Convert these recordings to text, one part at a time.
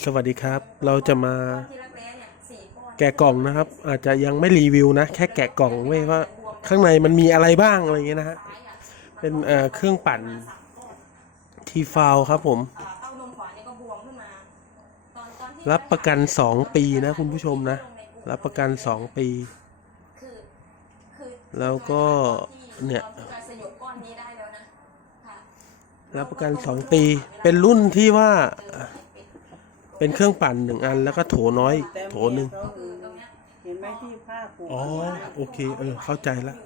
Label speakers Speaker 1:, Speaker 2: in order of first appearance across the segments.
Speaker 1: สวัสดีครับ เราจะมา
Speaker 2: แกะ
Speaker 1: กล่องนะครับ อาจจะยังไม่รีวิวนะ แค่แกะกล่องไว้ว่าข้างในมันมีอะไรบ้างอะไรอย่างเงี้ยนะฮะ เป็นเครื่องปั่นทีฟาวครับผม รับประกัน2ปีนะคุณผู้ชมนะ รับประกัน2ปี
Speaker 2: คือคือ
Speaker 1: แล้วก็เนี่ยรับประกัน 2 ปี เป็นรุ่นที่ว่า เป็นเครื่องปั่นหนึ่งอันแล้วก็โถน้อยอีกโถหนึ่ง
Speaker 2: ก็คือตรงเนี้ย
Speaker 3: เห็นไหมที่ผ้าผูก
Speaker 1: อ๋อโอเคเออเข้าใจละ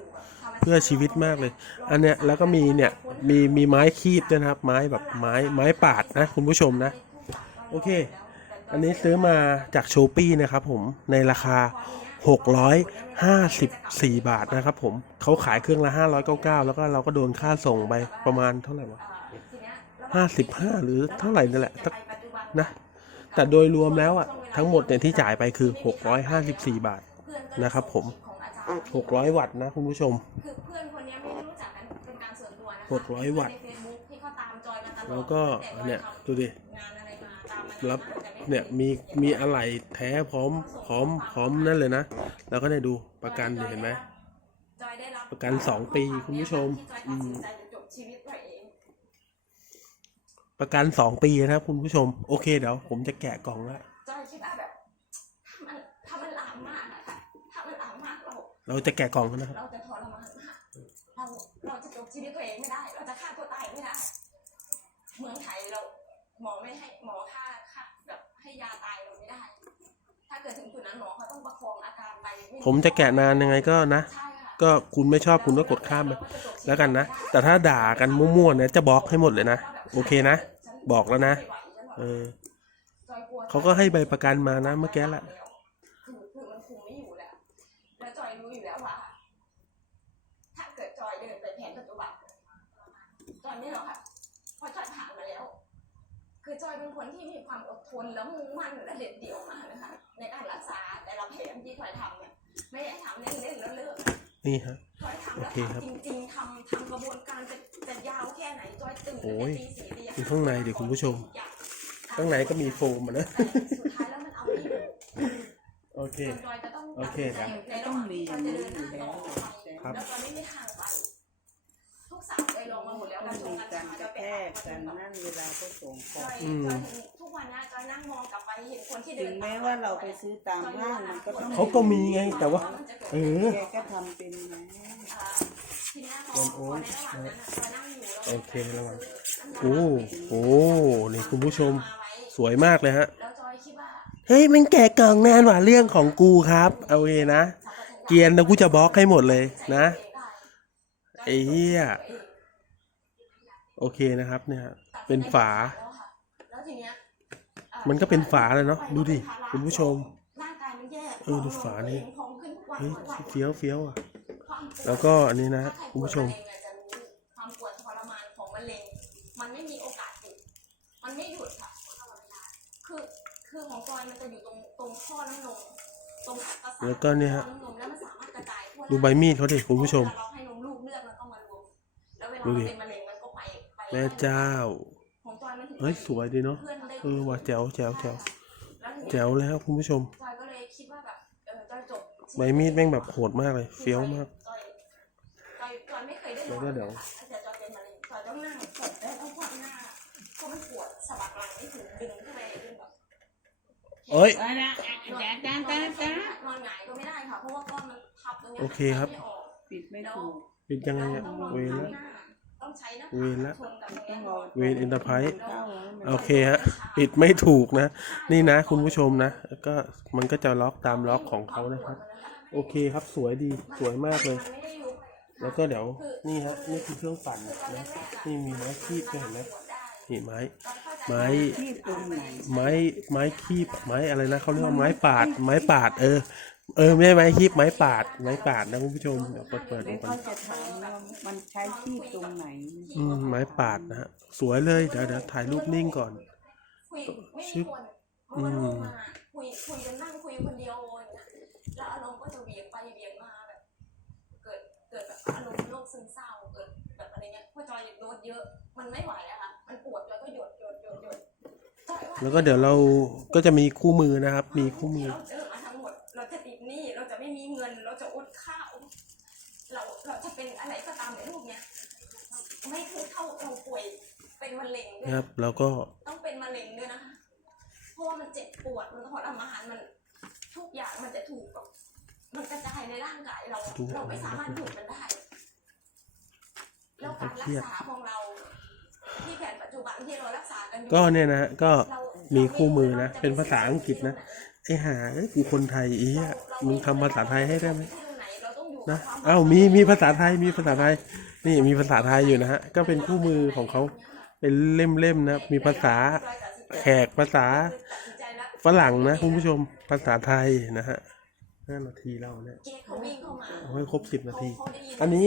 Speaker 1: เพื่อชีวิตมากเลย อันเนี้ยแล้วก็มีเนี่ยมีมีไม้คีบด้วยนะครับ ไม้แบบไม้ไม้ปาดนะคุณผู้ชมนะ โอเค อันนี้ซื้อมาจากโชปี้นะครับผมในราคา 654 บาทนะครับผมเขาขายเครื่องละ 599 แล้วก็เราก็โดนค่าส่งไปประมาณเท่าไหร่วะ55 หรือเท่าไหร่นั่นแหละสักนะ แต่โดยรวมแล้วอะทั้งหมดเนี่ยที่จ่ายไปคือ 654 บาทนะครับผม 600 วัตต์นะคุณผู้ชม
Speaker 2: คือเพื่อนคนเนี้ยไม่ได้รู้จักกันเป็นการส่วนตัวนะคะ
Speaker 1: หกร้อยวัตต์
Speaker 2: ใน Facebook ที่เขาตามจอยมาตลอด
Speaker 1: แล้วก็
Speaker 2: ตั้งแต่
Speaker 1: เนี่ย
Speaker 2: จอ
Speaker 1: ดูดิ
Speaker 2: ทำงานอะไรมาตามมา
Speaker 1: รับ
Speaker 2: แต่ไม่ค
Speaker 1: เนี่ยมีมีอะไรแท้พร้อมพร้อมพร้อมนั่นเลยนะ แล้วก็เนี่ยดูประกันเนี่ยเห็นไหม
Speaker 2: จอยได้รับ
Speaker 1: ประกันสองปีคุณผู้ชม
Speaker 2: ที่จอยตัดสินใจจะจบชีวิตตัวเอง
Speaker 1: ประกันสองปีนะครับคุณผู้ชม โอเคเดี๋ยวผมจะแกะกล่องแล้ว
Speaker 2: จอยคิดว่าแบบถ้ามันถ้ามันลามมากอะค่ะถ้ามันลามมากเรา
Speaker 1: เราจะแกะกล่องกันนะครับ
Speaker 2: เราจะทรมานมากเราเราจะจบชีวิตตัวเองไม่ได้ เราจะฆ่าตัวตายไม่ได้ เมืองไทยเราหมอไม่ให้หมอฆ่าฆ่าแบบให้ยาตายเราไม่ได้ ถ้าเกิดถึงจุดนั้นหมอเขาต้องประคองอาการไปไผ
Speaker 1: มจะแกะนานยังไงก็นะ
Speaker 2: ใช่ค่ะ
Speaker 1: ก็คุณไม่ชอบคุณก็กดข้ามไปแล้วกันนะ แต่ถ้าด่ากันมั่วๆเนี่ยจะบล็อกให้หมดเลยนะ โอเคนะ บอกแล้วนะ เออเขาก็ให้ใบประกันมานะเมื่อกี้แหละ
Speaker 2: คือคือมันคุมไม่อยู่แล้วแล้วจอยรู้อยู่แล้วว่าถ้าเกิดจอยเดินไปแผนปัจจุบันจอยไม่หรอกค่ะเพราะจอยผ่านมาแล้ว คือจอยเป็นคนที่มีความอดทนแล้วมุ่งมั่นและเด็ดเดี่ยวมากนะคะในการรักษาแต่ละแผลที่จอยทำเนี่ยไม่ได้ทำเล่นๆแล้วเลิก
Speaker 1: นี่ฮะ
Speaker 2: จอยทำแล้ว
Speaker 1: โอเคครับ
Speaker 2: ทำจริงๆทำทำกระบวนการจะ จะยาวแค่ไหนจอยตื่น
Speaker 1: โอ้ย
Speaker 2: ตีสี่ตี
Speaker 1: ดูข้างในดิคุณผู้ชม ข้างในก็มีโฟมอะนะ
Speaker 2: สุดท้ายแล้วมันเอาไม่อยู่
Speaker 1: โอเค
Speaker 2: จนจอยจะต้อง
Speaker 1: โอเคครับ
Speaker 2: ในระหว่างที่จอยจะเดินหน้าต่อไป
Speaker 1: ครับ
Speaker 2: แล้วจอยไม่มีทางไปทุกสาวจอยลองมาหมดแล้ว
Speaker 3: มั
Speaker 2: กานร
Speaker 3: มี
Speaker 2: ชง
Speaker 3: การ
Speaker 2: กั
Speaker 3: กระแทกกันนั่นเวลาก็ส่งข
Speaker 2: จ
Speaker 3: อง
Speaker 2: อย
Speaker 1: อืม
Speaker 2: จอยเห็นทุกวันนะจอยนั่งมองกลับไป เห็นคนที่เดิ
Speaker 3: ถึ
Speaker 2: น
Speaker 3: งแม้ว่าเราไปซื้อตามห้างมันก็ต้อง
Speaker 1: เขาก็มีไงแต่ว่า เออ
Speaker 3: แกก็ทำเป็นนะ
Speaker 2: อ่าทีนี้พอพอในระหว่างนั้นน่ะจอยนั่งอยู่แล้ว
Speaker 1: โอเคระวังโอ้โหนี่คุณผู้ชมสวยมากเลยฮะ
Speaker 2: แล้วจอยคิดว่า
Speaker 1: เฮ้ยมันแกะกล่องนานกว่าเรื่องของกูครับเอาเองนะ เกรียนแล้วกูจะบล็อกให้หมดเลยนะไอ้เหี้ยโอเคนะครับเนี่ยฮะเป็นฝา
Speaker 2: แล้วทีเนี้ยอ่อ
Speaker 1: มันก็เป็นฝาเลยเนาะดูดิคุณผู้ชม
Speaker 2: ร่างกายมันแย่
Speaker 1: เออดูฝานี่
Speaker 2: ท้องขึ้นทุกวัน
Speaker 1: เฮ้ย
Speaker 2: ทุกวัน
Speaker 1: เฟี้ยวเฟี้ยวอะ
Speaker 2: ความปด
Speaker 1: แล้วก็อันนี้นะฮะ
Speaker 2: ถ้าใร
Speaker 1: คุณผู้ชม
Speaker 2: ปวดมะเร็งอะจะรู้ความปวดทรมานของมะเร็งมันไม่มีโอกาสหยุดมันไม่หยุดค่ะคือคือของจอยมันจะอยู่ตรงตรงข้อน้ำนมตรงกระสา
Speaker 1: แล้วก็เนี่ยฮะ
Speaker 2: ข้อน้ำนมแล้วมันสามารถกระจายทั่ว
Speaker 1: ดูใบมีดเขาดิคุณผู้ชม
Speaker 2: เวลาเราให้นมลูกเลือดมันก็มารวมแล้วเวลา
Speaker 1: ดูดิ
Speaker 2: เราเป็นมะเร็งมันก็ไปไป
Speaker 1: แม่เจ้า เฮ้ยสวยดีเนาะ
Speaker 2: เพื่อนได้
Speaker 1: เออว่ะแจ๋วแจ๋วแจ๋ว
Speaker 2: แล้วทีเนี้ย
Speaker 1: แจ๋วเลยครับคุณผู้ชม
Speaker 2: จอยก็เลยคิดว่าแบบเออจอยจบ
Speaker 1: ใบมีดแม่งแบบโหดมากเลยเฟี้ยวมาก
Speaker 2: จอยจอยจอยไม่เคยได้น
Speaker 1: แล้
Speaker 2: อ
Speaker 1: วนก็เดี๋ยว
Speaker 2: ค่ะแต่จอยเป็นมะเร็งจอยต้องนั่งกดแล้วต้องคว่ำหน้าเพราะมันปวดสะบักหลังไม่ถึงดึงขึ้นไปดึงแบบ
Speaker 1: เอ้ย
Speaker 3: เอาละจ้าจ้าจ้าจ้าน
Speaker 2: อนหงายก็ไม่ได้ค่ะเพราะว่าก้อนมันทับตรงนี้ย
Speaker 1: โอเคครับ
Speaker 2: ไม่ออก
Speaker 3: ปิดไม่ถูก
Speaker 1: ปิดยังไง
Speaker 2: เรา
Speaker 1: อะ
Speaker 2: ต้องนอน
Speaker 1: เวร
Speaker 2: ทับ
Speaker 1: แล้ว
Speaker 2: หน้า ต้องใช้หน้า
Speaker 1: เวรละ
Speaker 2: ชนกับตรง
Speaker 3: ต้
Speaker 2: นี้
Speaker 3: อง
Speaker 2: น
Speaker 3: ร
Speaker 2: อ
Speaker 3: อน
Speaker 1: เวร Enterprise
Speaker 3: เข้าให้มัน
Speaker 1: โอเคฮะ ปิดไม่ถูกนะ นี่นะคุณผู้ชมนะแล้วก็มันก็จะล็อกตามล็อกของเขานะครับ โอเคครับสวยดีสวยมากเลย
Speaker 2: มันไม่ได้ยุบ
Speaker 1: แล้วก็เดี๋ยวนี่ฮะนี่คือเครื่องปั่นนะนี่มีไม้คีบด้วยเห็นไหมนี่ไม้ ไม้
Speaker 3: ที่ตรงไหน
Speaker 1: ไม้ไม้คีบไม้อะไรนะเขาเรียกว่าไม้ปาด ไม้ปาดเออ เออไม่ใช่ไม้คีบไม้ปาด ไม้ปาดนะคุณผู้ชมเดี๋ยวเปิดเปิด
Speaker 3: แล้
Speaker 1: ดู
Speaker 3: ว
Speaker 1: กั
Speaker 3: เขา
Speaker 1: น
Speaker 3: จะถามว่ามันใช้ที่ตรงไหน
Speaker 1: อืมไม้ปาดนะฮะ สวยเลย เดี๋ยวเดี๋ยวถ่ายรูปนิ่งก่อน
Speaker 2: คุยไม่
Speaker 1: ชึ
Speaker 2: มี
Speaker 1: บ
Speaker 2: คน
Speaker 1: อื
Speaker 2: มัน
Speaker 1: ม
Speaker 2: ลงมาคุยคุยกันนั่งคุยคนเดียวอย่างเงี้ยแล้วอารมณ์ก็จะเหวียงไปเหวียงมาแบบ เกิดเกิดแบบอารมณ์โรคซึมเศร้าเกิดแบบอะไรเงี้ยพอจอยโดนเยอะ มันไม่ไหวอะค่ะ มันปวดแล้วก็หยดหยดหยดหยดจอยว่า
Speaker 1: แล้วก็เดี๋ยวเราก็จะมีคู่มือนะครับ มีคู่มือ
Speaker 2: เราเจอ เราจะเป็นอะไรก็ตามในรูปเนี้ยไม่คือเท่าเราป่วยเป็นมะเร็งด้วย
Speaker 1: นะครับ แล้วก็
Speaker 2: ต้องเป็นมะเร็งด้วยนะคะเพราะว่ามันเจ็บปวดมันทรมานมัน ทุกอย่างมันจะถูกแบบมันกระจายในร่างกายเรา
Speaker 1: ดู
Speaker 2: เราไม่สามารถหยุดมันได้ แล้วการรักษาของเรา ที่แผนปัจจุบันที่เรารักษากันอยู่
Speaker 1: ก็เนี่ยนะฮะก็
Speaker 2: เรา
Speaker 1: มีคู่มือนะ เป็นภาษาอังกฤษนะไอ้ห่าเอ้ยกูคนไทยอีอะมึงทำภาษาไทยให้ได้ไหม
Speaker 2: เราต้องอยู่
Speaker 1: นะอ้าวมีมีภาษาไทยมีภาษาไทย นี่มีภาษาไทยอยู่นะฮะก็เป็นคู่มือของเขาเป็นเล่มๆนะมีภาษาแขกภาษาฝรั่งนะคุณผู้ชมภาษาไทยนะฮะห้านาทีแล้วเนี่ย
Speaker 2: เจ๊เขาวิ่งเข้ามา
Speaker 1: เอาให้ครบสิบนาที อันนี้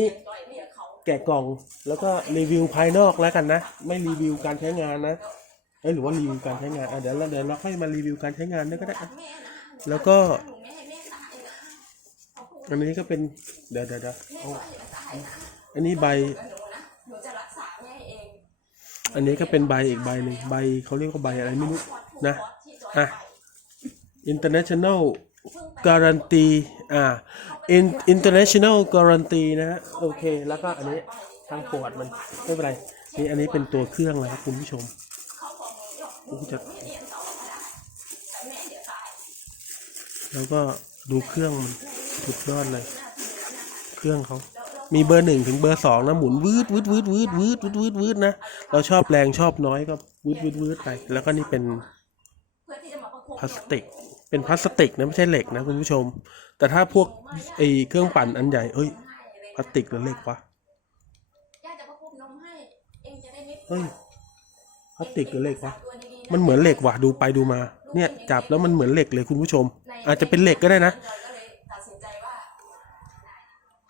Speaker 1: แกะกล่องแล้วก็รีวิวภายนอกแล้วกันนะ ไม่รีวิวการใช้งานนะเอ้หรือว่ารีวิวการใช้งานอะเดี๋ยวเราเดี๋ยวเราค่อยมารีวิวการใช้งานด้วยก็ได้
Speaker 2: แล้
Speaker 1: วก็ อันนี้ก็เป็นเดี๋ยวเดี๋ยวเดี๋ยวเอา
Speaker 2: อัน
Speaker 1: นี้ใบ
Speaker 2: หนูจะรักษาแม่เอง
Speaker 1: อันนี้ก็เป็นใบอีกใบหนึ่งใบเขาเรียกว่าใบอะไรไม่รู้ นะ
Speaker 2: อะ
Speaker 1: international guarantee อ่า in- international guarantee นะฮะโอเค แล้วก็อันนี้ทางปวดมันไม่เป็นไรนี่อันนี้เป็นตัวเครื่องนะครับคุณผู้ชม
Speaker 2: อู้
Speaker 1: จะ
Speaker 2: แล้
Speaker 1: วก็ดูเครื่องมัน สุดยอดเลย เครื่องเขา มีเบอร์หนึ่งถึงเบอร์สองนะหมุนวืดวืดวืดวืดวืดวืดวืดวืดนะเราชอบแรงชอบน้อยก็วืดวืดวืดไป แล้วก็นี่เป็นพลาสติก เป็นพลาสติกนะไม่ใช่เหล็กนะคุณผู้ชม แต่ถ้าพวกไอเครื่องปั่นอันใหญ่เอ้ยพลาสติกหรือเหล็กวะ
Speaker 2: เองจะได้ไม่ปวด
Speaker 1: เฮ้ยพลาสติกหรือเหล็กวะ
Speaker 2: ตัวดีๆะ
Speaker 1: มันเหมือนเหล็กว่ะดูไปดูมา เนี่ยจับแล้วมันเหมือนเหล็กเลยคุณผู้ชม อาจจะเป็นเหล็กก็ได้นะ
Speaker 2: จอยก็เลยตัดสินใจว่า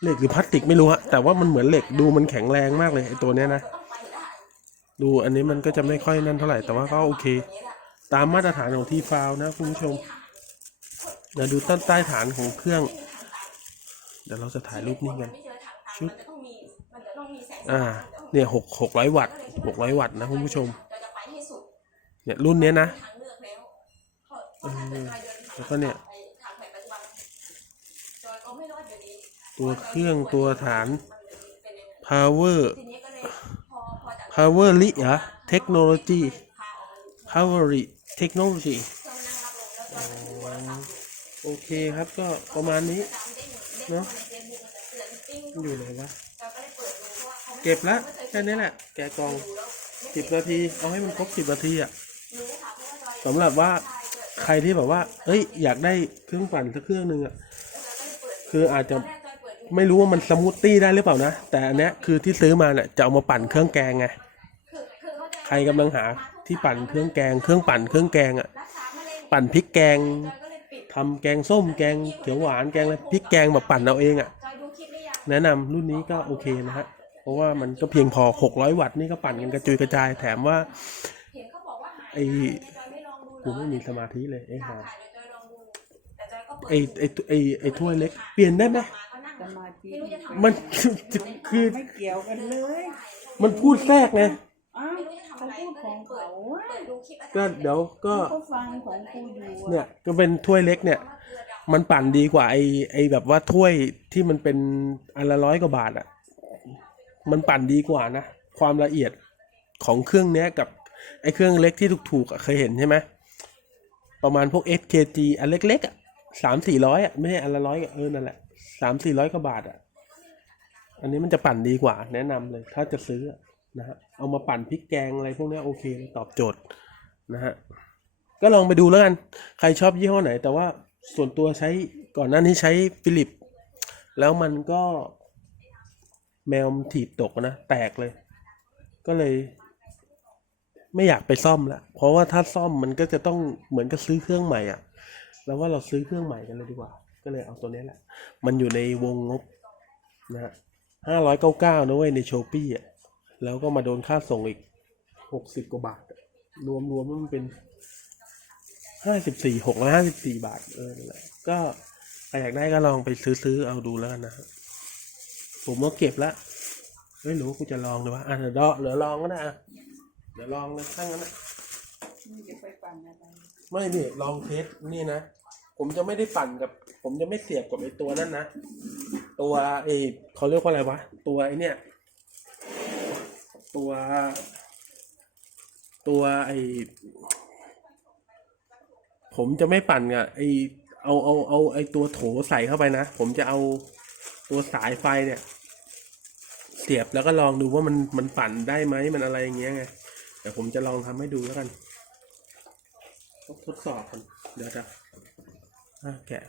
Speaker 1: เหล็กหรือพลาสติกไม่รู้ฮะแต่ว่ามันเหมือนเหล็กดูมันแข็งแรงมากเลยไอตัวเนี้ยนะ
Speaker 2: ดู
Speaker 1: อันนี้มันก็จะไม่ค่อยนั่นเท่าไหร่แต่ว่าก็โอเค
Speaker 2: ตา
Speaker 1: มมาตรฐานของที่ฟาวนะคุณผู้ชมเดี๋ยวดูต้นใต้ฐานของเครื่อง เดี๋ยวเราจะถ่ายรูปนี้กันชุบ
Speaker 2: มันจะต้นอ่า
Speaker 1: เนี่ยหกหกร้อยวัตต์หกร้อยวัตต์นะคุณผู้ชม
Speaker 2: เนี่
Speaker 1: ยรุ่นเนี้ยนะ
Speaker 2: แล้วก็เนี่
Speaker 1: ย ตัวเครื่องตัวฐาน power power ลิเหรอ
Speaker 2: เทคโนโลยี
Speaker 1: power ลิ
Speaker 2: เทคโนโลยีโอ
Speaker 1: เคครับก็ประมาณนี้
Speaker 2: เนาะอ
Speaker 1: ยู่ไหนวะ
Speaker 2: เก็
Speaker 1: บละแค่นี้แหละ แกะกองสิบนาที เอาให้มันครบสิบนาทีอะสำหรับว่า
Speaker 2: ใค
Speaker 1: รที่แบบว่า เอ้ย อยากได้เครื่องฝันสักเครื่องหนึ่งอะ คืออาจจะ ไม่รู้ว่ามันสมูทตี้ได้หรือเปล่านะ แต่อันเนี้ยคือที่ซื้อมาเนี่ยจะเอามาปั่นเครื่องแกงไงใครกำลังหาที่ปั่นเครื่องแกง เครื่องปั่นเครื่องแกงอะปั่นพริกแกง
Speaker 2: จอยก็เลยปิด
Speaker 1: ทำแกงส้มแกงเขียวหวานแกงอะไรพริกแกงแบบปั่นเอาเองอะแนะนำรุ่นนี้ก็โอเคนะฮะเพราะว่ามันก็เพียงพอ 600 วัตต์นี่ก็ปั่นกันกระจุยกระจายแถมว่าไอ้
Speaker 2: นะจอยไม่ลองดู
Speaker 1: กูไม่มีสมาธิเลยไอ้ห่า
Speaker 2: ค่ะเดี๋ยวจอยลองดูแต่จอยก็เปิด
Speaker 1: ไอ้ไอ้ไอ้ไอ้ถ้วยเล็ก เปลี่ยนได้ไหม
Speaker 2: ไม่รู้จะทำ
Speaker 1: มัน คือ
Speaker 3: ไม่เกี่ยวกันเลย
Speaker 1: มันพูดแทรกไง
Speaker 3: อ้าว
Speaker 2: ไม่รู้จะทำ
Speaker 3: เขา
Speaker 2: อะไร
Speaker 3: พูดของเขาอะ
Speaker 2: เปิดดูคลิปอาจาร
Speaker 1: ก็
Speaker 2: ย์
Speaker 1: เดี๋ยวก็
Speaker 3: เขาฟังของครูอยู่อะ
Speaker 1: เนี่ยก็เป็นถ้วยเล็กเนี่ย มันปั่นดีกว่าไอ้ไอ้แบบว่าถ้วยที่มันเป็นอันละร้อยกว่าบาทอะ มันปั่นดีกว่านะ ความละเอียดของเครื่องเนี้ยกับไอ้เครื่องเล็กที่ถูกๆอะเคยเห็นใช่ไหมประมาณพวก SKG อันเล็กๆอะสามสี่ร้อยอะไม่ใช่อันละร้อยอะเออนั่นแหละ สามสี่ร้อยกว่าบาทอะ อันนี้มันจะปั่นดีกว่า แนะนำเลย ถ้าจะซื้อนะฮะเอามาปั่นพริกแกงอะไรพวกนี้โอเคเลยตอบโจทย์นะฮะก็ลองไปดูแล้วกัน ใครชอบยี่ห้อไหน แต่ว่าส่วนตัวใช้ก่อนหน้านี้ใช้ฟิลิป แล้วมันก็แมวมันถีบตกนะ แตกเลย ก็เลย ไม่อยากไปซ่อมละเพราะว่าถ้าซ่อมมันก็จะต้องเหมือนกับซื้อเครื่องใหม่อะ แล้วว่าเราซื้อเครื่องใหม่กันเลยดีกว่า ก็เลยเอาตัวนี้แหละ มันอยู่ในวงงบนะฮะห้าร้อยเก้าเก้านะเว้ยในโชปี้อะ แล้วก็มาโดนค่าส่งอีกหกสิบกว่าบาทอะรวมรวมๆมันเป็นห้าสิบสี่หกร้อยห้าสิบสี่บาท เออนั่นแหละก็ใครอยากได้ก็ลองไปซื้อซื้อเอาดูแล้วกันนะฮะผมก็เก็บละเฮ้ยหรือว่ากูจะลองดีวะอะเดี๋ยวรอเดี๋ยวลองก็ได้อะเดี๋ยวลองเลยทั้างนั้นนะ
Speaker 3: นี่จะไปปั่นอะไร
Speaker 1: ไม่นี่ลองเทสนี่นะ ผมจะไม่ได้ปั่นกับ ผมจะไม่เสียบกับไอ้ตัวนั่นนะ ตัวไอ้เขาเรียกว่าอะไรวะ ตัวไอ้เนี่ย ตัว ตัวไอ้ผมจะไม่ปั่นกับไอเอาเอาเอาไอตัวโถใส่เข้าไปนะ ผมจะเอาตัวสายไฟเนี่ย เสียบแล้วก็ลองดูว่ามันมันปั่นได้ไหมมันอะไรอย่างเงี้ยไงแต่ผมจะลองทำให้ดูแล้วกันทดสอบกันเดี๋ยวจะแกะ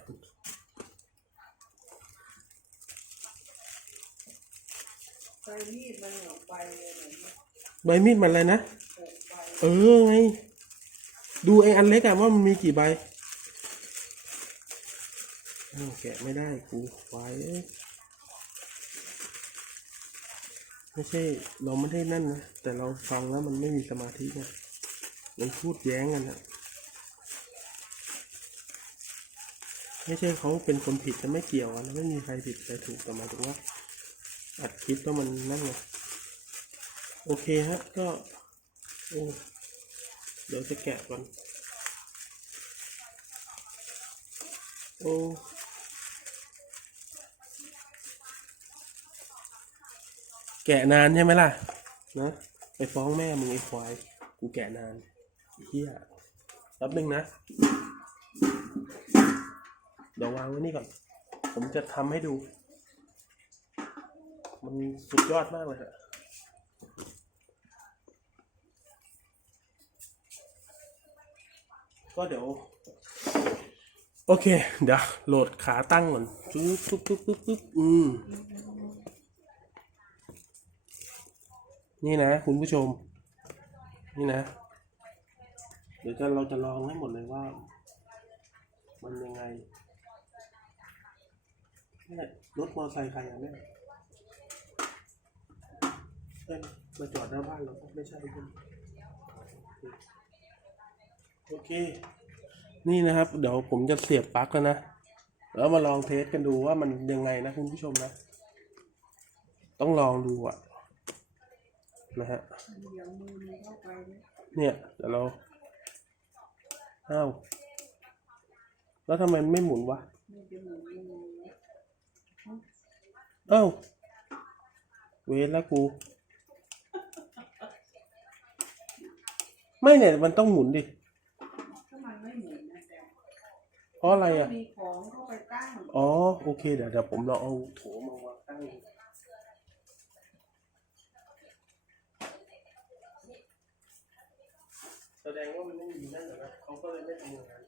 Speaker 3: ไฟมีดมันออกไปเลยนะ
Speaker 1: ใบมีดมันอะไรนะ เออไง ดูไอ้อันเล็กอะว่ามันมีกี่ใบแกะไม่ได้กูไว้ไม่ใช่เราไม่ได้นั่นนะ แต่เราฟังแล้วมันไม่มีสมาธิไงมันพูดแย้งกันนะไม่ใช่เขาเป็นคนผิดจะไม่เกี่ยวกันไม่มีใครผิดใครถูกแต่หมายถึงว่า อัดคลิปแล้วมันนั่นไงโอเคฮะก็โอ้เดี๋ยวจะแกะก่อนโอ้แกะนานใช่ไหมล่ะนะไปฟ้องแม่มึงไอ้ควายกูแกะนานเฮียแป๊บนึงนะเดี๋ยววางไว้นี่ก่อน ผมจะทำให้ดู มันสุดยอดมากเลยฮะก็เดี๋ยว โอเค เดี๋ยว โหลดขาตั้งก่อนปึ๊บปึ๊บปึ๊บปึ๊บปึ๊บอืม นี่นะ คุณผู้ชม นี่นะ เดี๋ยวจะเราจะลองให้หมดเลยว่า มันยังไงเนี่ยรถมอเตอร์ไซค์ใครอะเนี่ย เอ้ยมาจอดหน้าบ้านเราไม่ใช่ใช่ไหมโอเค นี่นะครับ เดี๋ยวผมจะเสียบปลั๊กแล้วนะ แล้วมาลองเทสกันดูว่ามันยังไงนะคุณผู้ชมนะ ต้องลองดูอะนะฮะ
Speaker 3: เดี๋ยวมือมันเข้าไปเนี่ย
Speaker 1: เนี่ยเดี๋ยวเราอ้าวแล้วทำไมมันไม่หมุนวะ
Speaker 3: มันจะหมุนมือ
Speaker 1: อ้าวเวรแล้วกู ไม่เนี่ยมันต้องหมุนดิ
Speaker 3: ถ้ามันไม่หมุนนะแต่
Speaker 1: เพราะอะไรอะ
Speaker 3: มีของเข้าไปตั้ง
Speaker 1: อ๋อโอเคเดี๋ยวเดี๋ยวผมลองเอาโถมาวางตั้งแสดงว่ามันไม่มีนั่นเหรอนะเขาก็เลยไม่ทำงาน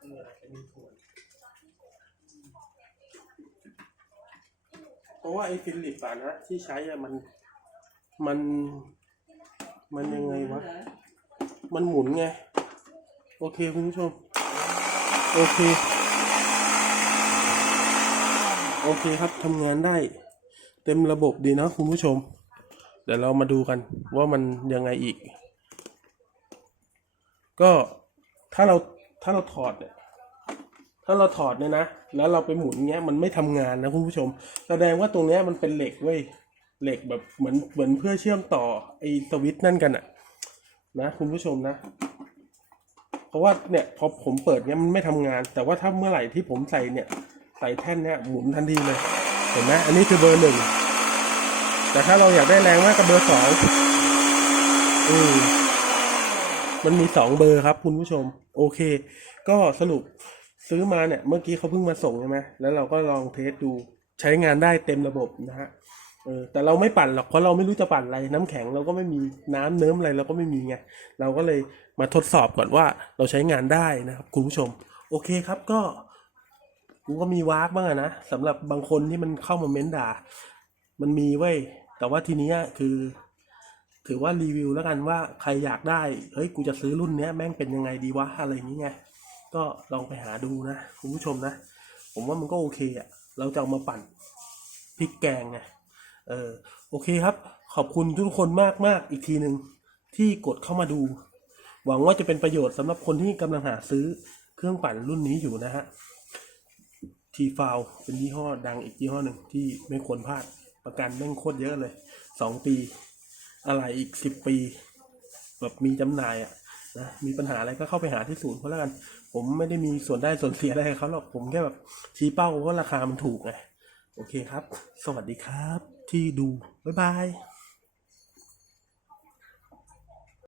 Speaker 1: เอออาจจะมีส่วนเพราะว่าไอ้ฟิลิปอะนะที่ใช้อะมันมัน มันยังไงวะ
Speaker 3: เหรอ
Speaker 1: มันหมุนไง โอเคคุณผู้ชม โอเค โอเคครับทำงานได้ เต็มระบบดีนะคุณผู้ชม เดี๋ยวเรามาดูกันว่ามันยังไงอีก ก็ถ้าเราถ้าเราถอดเนี่ย ถ้าเราถอดเนี่ยนะ แล้วเราไปหมุนเงี้ย มันไม่ทำงานนะคุณผู้ชม แสดงว่าตรงเนี้ยมันเป็นเหล็กเว้ย เหล็กแบบเหมือนเหมือนเพื่อเชื่อมต่อไอ้สวิตช์นั่นกันอะ นะคุณผู้ชมนะ เพราะว่าเนี่ยพอผมเปิดเนี้ยมันไม่ทำงาน แต่ว่าถ้าเมื่อไหร่ที่ผมใส่เนี่ย ใส่แท่นเนี่ยหมุนทันทีเลย เห็นไหมอันนี้คือเบอร์หนึ่งแต่ถ้าเราอยากได้แรงมากกับเบอร์สองอืมมันมีสองเบอร์ครับ คุณผู้ชม โอเค ก็สรุปซื้อมาเนี่ย เมื่อกี้เขาเพิ่งมาส่งใช่ไหมแล้วเราก็ลองเทสดูใช้งานได้เต็มระบบนะฮะ ออแต่เราไม่ปั่นหรอกเพราะเราไม่รู้จะปั่นอะไรน้ำแข็งเราก็ไม่มีน้ำเนิ้มอะไรเราก็ไม่มีไงเราก็เลยมาทดสอบก่อนว่าเราใช้งานได้นะครับคุณผู้ชม โอเคครับก็กูก็มีวากบ้างนะสำหรับบางคนที่มันเข้ามาเม้นด่า มันมีเว้ยแต่ว่าทีนี้คือ ถือว่ารีวิวแล้วกันว่าใครอยากได้เฮ้ยกูจะซื้อรุ่นเนี้ยแม่งเป็นยังไงดีวะอะไรอย่างเงี้ยก็ลองไปหาดูนะคุณผู้ชมนะ ผมว่ามันก็โอเคอะเราจะเอามาปั่นพริกแกงไง เออโอเคครับ ขอบคุณทุกคนมากมากอีกทีหนึ่งที่กดเข้ามาดู หวังว่าจะเป็นประโยชน์สำหรับคนที่กำลังหาซื้อเครื่องปั่นรุ่นนี้อยู่นะฮะทีฟาวเป็นยี่ห้อดังอีกยี่ห้อหนึ่งที่ไม่ควรพลาดประกันแม่งโคตรเยอะเลยสองปี อะไรอีกสิบปี แบบมีจำหน่ายอะนะมีปัญหาอะไรก็เข้าไปหาที่ศูนย์เขาแล้วกัน ผมไม่ได้มีส่วนได้ส่วนเสียอะไรเขาหรอกผมแค่แบบชี้เป้าว่าราคามันถูกไงโอเคครับ สวัสดีครับ ที่ดู บ๊ายบาย